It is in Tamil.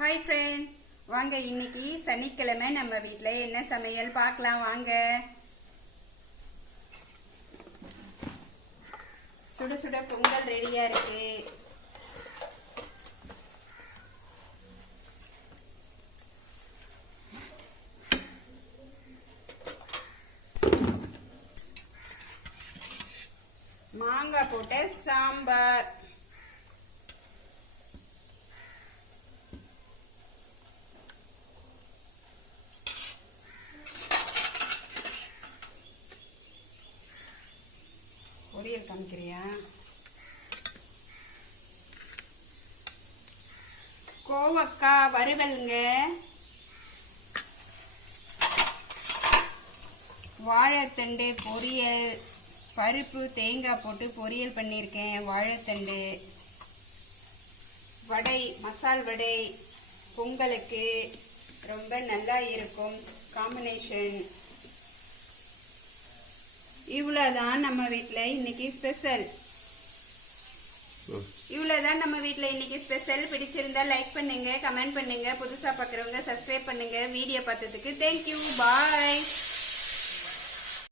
ஹாய் ஃப்ரெண்ட் வாங்க இன்னைக்கு சனிக்கிழமை நம்ம வீட்டில் என்ன சமையல்? பார்க்கலாம் வாங்க. சுட சுட பொங்கல் ரெடியா இருக்கு. மாங்காய் போட்ட சாம்பார். பொரியல் காமிக்கிறியா கோவக்காய் வறுவலுங்க வாழைத்தண்டு பொரியல். பருப்பு தேங்காய் போட்டு பொரியல் பண்ணியிருக்கேன் வாழைத்தண்டு. வடை மசால் வடை பொங்கலுக்கு. ரொம்ப நல்லா இருக்கும். காம்பினேஷன் இவ்வளோதான் நம்ம வீட்டில் இன்னைக்கு ஸ்பெஷல் இவ்வளோதான் நம்ம வீட்டில் இன்னைக்கு ஸ்பெஷல் பிடிச்சிருந்தா லைக் பண்ணுங்க கமெண்ட் பண்ணுங்க. புதுசாக பார்க்குறவங்க சப்ஸ்கிரைப் பண்ணுங்க. வீடியோ பார்த்ததுக்கு தேங்க்யூ பாய்